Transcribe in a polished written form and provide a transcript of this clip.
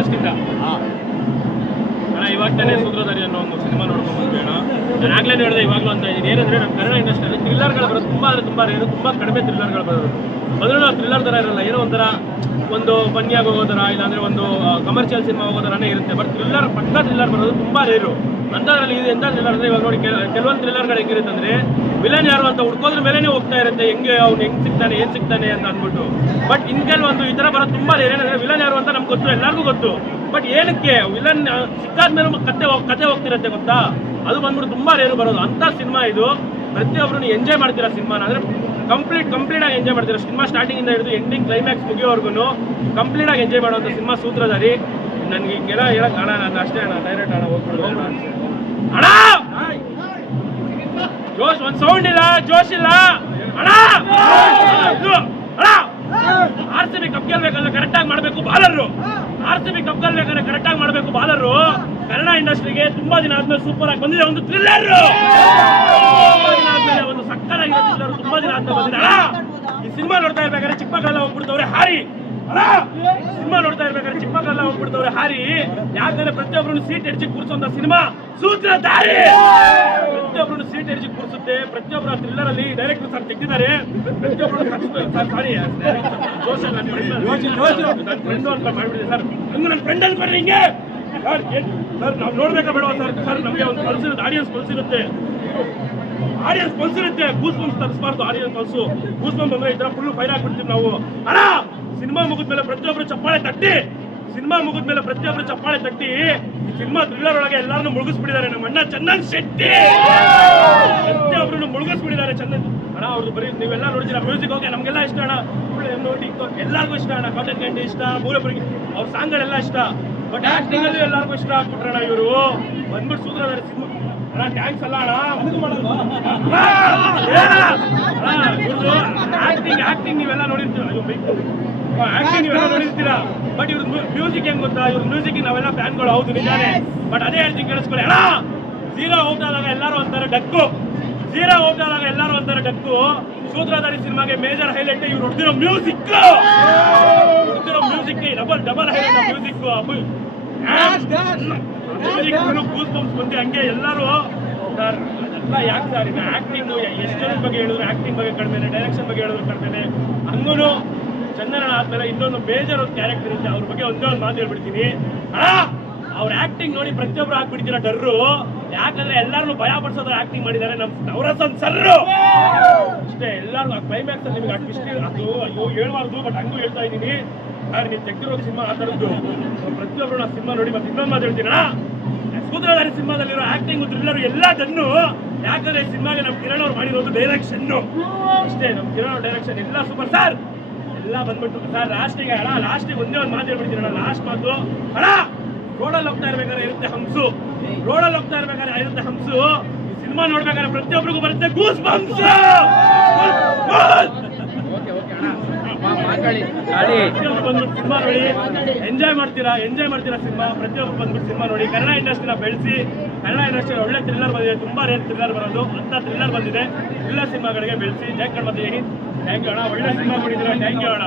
First ಇಂದ ಅಣ್ಣ ಇವಾಗ ತಾನೇ ಸೂತ್ರಧಾರಿ ಅನ್ನೋ ಒಂದು ಸಿನಿಮಾ ನೋಡ್ಕೊಂಡು ಬಂದ್ವಿ ಅಣ್ಣ. ನಾನು ಆಗ್ಲೇ ಹೇಳಿದೆ ಇವಾಗಲೂ ಅಂತ ಇದ್ದೀನಿ. ಏನಂದ್ರೆ ನಮ್ಮ ಕನ್ನಡ ಇಂಡಸ್ಟ್ರಿಯಲ್ಲಿ ಥ್ರಿಲ್ಲರ್ಗಳು ಬರೋದು ತುಂಬ ರೇರು, ತುಂಬ ಕಡಿಮೆ ಥ್ರಿಲ್ಲರ್ಗಳು ಬರೋದು. ಮೊದಲು ನಾವು ಥ್ರಿಲ್ಲರ್ ಥರ ಇರಲ್ಲ, ಏನೋ ಒಂಥರ ಒಂದು ಫನ್ನಿಯಾಗಿ ಹೋಗೋ ಥರ, ಇಲ್ಲಾಂದರೆ ಒಂದು ಕಮರ್ಷಿಯಲ್ ಸಿನಿಮಾ ಹೋಗೋ ಥರನೇ ಇರುತ್ತೆ. ಬಟ್ ಪಕ್ಕ ಥ್ರಿಲ್ಲರ್ ಬರೋದು ತುಂಬ ರೇರು. ಅಂಥದ್ರಲ್ಲಿ ಇದು ಎಂಥ ಥ್ರಿಲ್ಲರ್ ಅಂದರೆ ಇವಾಗ ನೋಡಿ ಕೆಲವೊಂದು ಥ್ರಿಲ್ಲರ್ಗಳು ಹೆಂಗಿರುತ್ತೆ ಅಂದರೆ ವಿಲನ್ ಯಾರು ಅಂತ ಹುಡ್ಕೋದ್ರ ಮೇಲೇ ಹೋಗ್ತಾ ಇರುತ್ತೆ, ಹೆಂಗೆ ಅವ್ನು ಹೆಂಗೆ ಸಿಗ್ತಾನೆ ಏನು ಸಿಗ್ತಾನೆ ಅಂತ ಅಂದ್ಬಿಟ್ಟು. ಬಟ್ ಇನ್ ಕೆಲವೊಂದು ಈ ಥರ ಬರೋದು ತುಂಬ ರೇರ್. ಏನಂದರೆ ವಿಲನ್ ಯಾರು ಅಂತ ನಮ್ಗೆ ಗೊತ್ತು, ಎಲ್ಲರಿಗೂ ಗೊತ್ತು. ಬಟ್ ಏನಕ್ಕೆ ವಿಲನ್ ಸಿಕ್ಕಾದ್ಮೇಲೆ ಕತೆ ಹೋಗ್ತಿರತ್ತೆ ಗೊತ್ತಾ, ಅದು ಬಂದ್ಬಿಟ್ಟು ತುಂಬ ರೇರು ಬರೋದು. ಅಂಥ ಸಿನಿಮಾ ಇದು. ಪ್ರತಿಯೊಬ್ಬರು ಎಂಜಾಯ್ ಮಾಡ್ತೀರಾ ಸಿನಿಮಾನ, ಅಂದರೆ ಕಂಪ್ಲೀಟಾಗಿ ಎಂಜಾಯ್ ಮಾಡ್ತೀರಾ. ಸಿನಿಮಾ ಸ್ಟಾರ್ಟಿಂಗಿಂದ ಹಿಡಿದು ಎಂಡಿಂಗ್ ಕ್ಲೈಮ್ಯಾಕ್ಸ್ ಮುಗಿಯೋವರೆಗೂ ಕಂಪ್ಲೀಟಾಗಿ ಎಂಜಾಯ್ ಮಾಡುವಂಥ ಸಿನಿಮಾ ಸೂತ್ರಧಾರಿ. ನನಗೆ ಕೆಲ ಹೇಳಕ್ ಅಣ್ಣ, ನಾನು ಅಷ್ಟೇ ಅಣ್ಣ, ಡೈರೆಕ್ಟ್ ಅಣ್ಣ ಹೋಗ್ಬಿಡು ಅಣ್ಣ. ಜೋಶ್ ಒಂದು ಸೌಂಡ್ ಇಲ್ಲ, ಜೋಶ್ ಇಲ್ಲ ಅಣ್ಣ. ಇದು ಅಣ್ಣ RCB ಕಪ್ ಗೆಲ್ಬೇಕಂದ್ರೆ ಕರೆಕ್ಟಾಗಿ ಮಾಡಬೇಕು ಬಾಲರು. RCB ಕಪ್ ಗೆಲ್ಬೇಕಂದ್ರೆ ಕರೆಕ್ಟಾಗಿ ಮಾಡಬೇಕು ಬಾಲರು. ಕನ್ನಡ ಇಂಡಸ್ಟ್ರಿಗೆ ತುಂಬಾ ದಿನ ಆದ್ಮೇಲೆ ಸೂಪರ್ ಆಗಿ ಬಂದಿದೆ ಒಂದು ಥ್ರಿಲ್ಲರ್. ತುಂಬಾ ದಿನ ಆದ್ಮೇಲೆ ಒಂದು ಸಕ್ಕತ್ತಾಗಿರೋ ಥ್ರಿಲ್ಲರ್ ತುಂಬಾ ದಿನ ಆದ್ಮೇಲೆ ಬಂದಿದೆ ಅಣ್ಣ. ಈ ಸಿನಿಮಾ ನೋಡ್ತಾ ಇರ್ಬೇಕಾದ್ರೆ ಚಿಕ್ಕ ಮಕ್ಕಳೆಲ್ಲ ಹೋಗ್ಬಿಡ್ತವ್ರೆ ಹಾರಿ ಅಣ್ಣ. ಸಿನಿಮಾ ನೋಡ್ತಾ ಇರ್ಬೇಕಾದ್ರೆ ಚಿಕ್ಕ ಮಕ್ಕಳೆಲ್ಲ ಹೋಗ್ಬಿಡ್ತವ್ರೆ ಹಾರಿ. ಯಾಕಂದ್ರೆ ಪ್ರತಿಯೊಬ್ಬರು ಸೀಟ್ ಎಡ್ಜಿ ಕೂರಿಸುವಂತ ಸಿನಿಮಾ ಸೂತ್ರಧಾರಿ. ಪ್ರತಿಯೊಬ್ಬರು ಸೀಟ್ ಎಡ್ಜಿ ಕೂರಿಸುತ್ತೆ. ಪ್ರತಿಯೊಬ್ಬರು ಥ್ರಿಲ್ಲರ್ ಅಲ್ಲಿ ಡೈರೆಕ್ಟರ್ ಸರ್ ತೆಗೆದಿದ್ದಾರೆ. ಪ್ರತಿಯೊಬ್ಬರು ಸಾರಿ ನನ್ನ ಫ್ರೆಂಡ್ ಅಂತ ಮಾಡ್ಬಿಟ್ಟಿದೆ ಸರ್. ಹಂಗ ನನ್ನ ಫ್ರೆಂಡ್ ಅನ್ಕೊಂಡ್ರೆ ಹಿಂಗೆ ಸರ್ ನಾವು ನೋಡ್ಬೇಕಾ ಬೇಡ ಸರ್ ನಮಗೆ ಒಂದು ಕಲ್ಸಿರುತ್ತೆ, ಆಡಿಯನ್ಸ್ ಕಲ್ಸಿರುತ್ತೆ. ಗೂಸ್ ಬಂಪ್ಸ್ ತರಿಸಬಾರ್ದು, ಆಡಿಯನ್ಸ್ ಕಲ್ಸು. ಗೂಸ್ ಬಂಪ್ ಅಂದ್ರೆ ಈ ತರ ಫುಲ್ ಫೈರ್ ಆಗ್ಬಿಡ್ತೀವಿ ನಾವು ಅಣ್ಣ. ಸಿನಿಮಾ ಮುಗಿದ್ಮೇಲೆ ಪ್ರತಿಯೊಬ್ಬರು ಚಪ್ಪಾಳೆ ತಟ್ಟಿ, ಈ ಸಿನಿಮಾ ಥ್ರಿಲ್ಲರ್ ಒಳಗೆ ಎಲ್ಲಾರನ್ನು ಮುಳುಗಿಸ್ಬಿಟ್ಟಿದ್ದಾರೆ. ನಮ್ಮ ಅಣ್ಣ ಚಂದನ್ ಶೆಟ್ಟಿ ಪ್ರತಿಯೊಬ್ಬರನ್ನು ಮುಳುಗಿಸ್ಬಿಟ್ಟಿದ್ದಾರೆ. ಚಂದನ್ ಅಣ್ಣ ಅವ್ರದ್ದು ಬರೀ ನೀವೆಲ್ಲ ನೋಡಿದ್ದೀರಾ. ಮ್ಯೂಸಿಕ್ ಓಕೆ ನಮಗೆಲ್ಲ ಇಷ್ಟ ಅಣ್ಣ, ನೋಡಿ ಎಲ್ಲರಿಗೂ ಇಷ್ಟ ಅಣ್ಣ. ಕಾಟನ್ ಕ್ಯಾಂಡಿ ಇಷ್ಟ, ಮೂಲೆಪುರಿಗೆ ಅವ್ರ ಸಾಂಗ್ಗಳೆಲ್ಲ ಇಷ್ಟ. ಬಟ್ ಆಕ್ಟಿಂಗ್ ಅಲ್ಲಿ ಎಲ್ಲರಿಗೂ ಇಷ್ಟ ಆಗ್ಬಿಟ್ರಣ್ಣ ಇವರು. ಬಂದ್ಬಿಟ್ಟು ಸೂತ್ರಧಾರಿ ಸಿನಿಮಾ ಅಣ್ಣ. ಟ್ಯಾಂಕ್ಸ್ ಅಲ್ಲ ಅಣ್ಣ, ಆಕ್ಟಿಂಗ್ ನೀವೆಲ್ಲ ನೋಡಿರ್ತೀರ, ಆಕ್ಟಿಂಗ್ ನೀವೆಲ್ಲ ನೋಡಿರ್ತೀರಾ. ಬಟ್ ಇವ್ರ ಮ್ಯೂಸಿಕ್ ಹೆಂಗ್ ಗೊತ್ತಾ, ಇವ್ರ ಮ್ಯೂಸಿಕ್ ನಾವೆಲ್ಲ ಫ್ಯಾನ್ಗಳು, ಹೌದು ನಿಜಾನೇ. ಬಟ್ ಅದೇ ಹೇಳ್ತೀನಿ ಕೇಳಿಸ್ಕೊಳ್ಳಿ ಅಣ್ಣ. ಝೀರೋ ಔಟ್ ಆದಾಗ ಎಲ್ಲರೂ ಅಂತಾರೆ ಡಕ್ಕು. ಸೂತ್ರಧಾರಿ ಸಿನಿಮಾಗೆ ಮೇಜರ್ ಹೈಲೈಟ್ ಇವ್ರು ಹೊಡ್ತಿರೋ music. Double highlight music. Goose bumps ಬಂದು ಹಂಗೆ ಎಲ್ಲರೂ ಸರ್ ಅದೆಲ್ಲ ಯಾಕೆ ಸರ್ ಇನ್ನು ಆಕ್ಟಿಂಗು ಎಷ್ಟು ಜನದ ಬಗ್ಗೆ ಹೇಳಿದ್ರು ಆಕ್ಟಿಂಗ್ ಬಗ್ಗೆ ಕಡಿಮೆ, ಡೈರೆಕ್ಷನ್ ಬಗ್ಗೆ ಹೇಳಿದ್ರು ಕಡಿಮೆ. ಹಂಗೂ ಚಂದನ ಆದ್ಮೇಲೆ ಇನ್ನೊಂದು ಮೇಜರ್ ಒಂದು ಕ್ಯಾರೆಕ್ಟರ್ ಇರುತ್ತೆ, ಅವ್ರ ಬಗ್ಗೆ ಒಂದೇ ಒಂದು ಮಾತು ಹೇಳ್ಬಿಡ್ತೀನಿ ಅವ್ರ ಆಕ್ಟಿಂಗ್ ನೋಡಿ ಪ್ರತಿಯೊಬ್ರು ಹಾಕ್ಬಿಡ್ತೀರ ಡರ್ರು. ಯಾಕಂದ್ರೆ ಎಲ್ಲಾರು ಭಯ ಪಡಿಸೋದ್ರ ಆಕ್ಟಿಂಗ್ ಮಾಡಿದ್ದಾರೆ ನಮ್ಮ ನವರಸನ್ ಸರ್ರು ಅಷ್ಟೇ. ಎಲ್ಲಾರು ಕ್ಲೈಮ್ಯಾಕ್ಸ್ ಅಲ್ಲಿ ನಿಮಗೆ ಅಷ್ಟು ಅದು ಅಯ್ಯೋ ಹೇಳ್ಬಾರ್ದು, ಬಟ್ ಹಂಗೂ ಹೇಳ್ತಾ ಇದ್ದೀನಿ. ನೀವು ತೆಗ್ದಿರೋ ಸಿನಿಮಾ ಆ ಥರದ್ದು ಪ್ರತಿಯೊಬ್ಬರು ನಾವು ಸಿನಿಮಾ ನೋಡಿ. ಮತ್ತೆ ಇನ್ನೊಂದು ಮಾತು ಹೇಳ್ತೀನ, ಸೂತ್ರಧಾರಿ ಸಿನಿಮಾದಲ್ಲಿರೋ ಆಕ್ಟಿಂಗ್ ಥ್ರಿಲ್ಲರ್ ಎಲ್ಲ ಡನ್ನು. ಯಾಕಂದ್ರೆ ಈ ಸಿನಿಮಾಗೆ ನಮ್ಮ ಕಿರಣ್ ಅವ್ರು ಮಾಡಿರೋದು ಡೈರೆಕ್ಷನ್ ಅಷ್ಟೇ. ನಮ್ಮ ಕಿರಣ್ ಅವ್ರ ಡೈರೆಕ್ಷನ್ ಎಲ್ಲ ಸೂಪರ್ ಸರ್. ಎಲ್ಲ ಬಂದ್ಬಿಟ್ಟು ಸರ್ ಲಾಸ್ಟಿಗೆ ಒಂದೇ ಒಂದು ಮಾತು ಹೇಳ್ಬಿಡ್ತೀನಿ ಅಣ್ಣ. ಲಾಸ್ಟ್ ಮಾತು ಅಣ್ಣ, ರೋಡಲ್ಲಿ ಹೋಗ್ತಾ ಇರ್ಬೇಕಾದ್ರೆ ಇರುತ್ತೆ ಹಂಸು. ಈ ಸಿನಿಮಾ ನೋಡ್ಬೇಕಾದ್ರೆ ಪ್ರತಿಯೊಬ್ಬರಿಗೂ ಬರುತ್ತೆ ಗೂಸ್ ಬಂಪ್ಸ್. ಬಂದ್ಬಿಟ್ಟು ಸಿನಿಮಾ ನೋಡಿ ಎಂಜಾಯ್ ಮಾಡ್ತೀರಾ ಸಿನಿಮಾ. ಪ್ರತಿಯೊಬ್ಬರು ಬಂದ್ಬಿಟ್ಟು ಸಿನಿಮಾ ನೋಡಿ. ಕನ್ನಡ ಇಂಡಸ್ಟ್ರಿನ ಬೆಳೆಸಿ, ಕನ್ನಡ ಇಂಡಸ್ಟ್ರಿ ಒಳ್ಳೆ ಥ್ರಿಲ್ಲರ್ ಬಂದಿದೆ. ತುಂಬಾ ರೇರ್ ಥ್ರಿಲ್ಲರ್ ಬರೋದು, ಅಂತ ಥ್ರಿಲ್ಲರ್ ಬಂದಿದೆ. ಥ್ರಿಲ್ಲರ್ ಸಿನಿಮಾಗಳಿಗೆ ಬೆಳೆಸಿ. ಜೈ ಕನ್ನಡ. ಥ್ಯಾಂಕ್ ಯು ಅಣ್ಣ, ಒಳ್ಳೆ ಸಿನಿಮಾ ಮಾಡಿದ್ದೀರಾ. ಥ್ಯಾಂಕ್ ಯು ಅಣ್ಣ.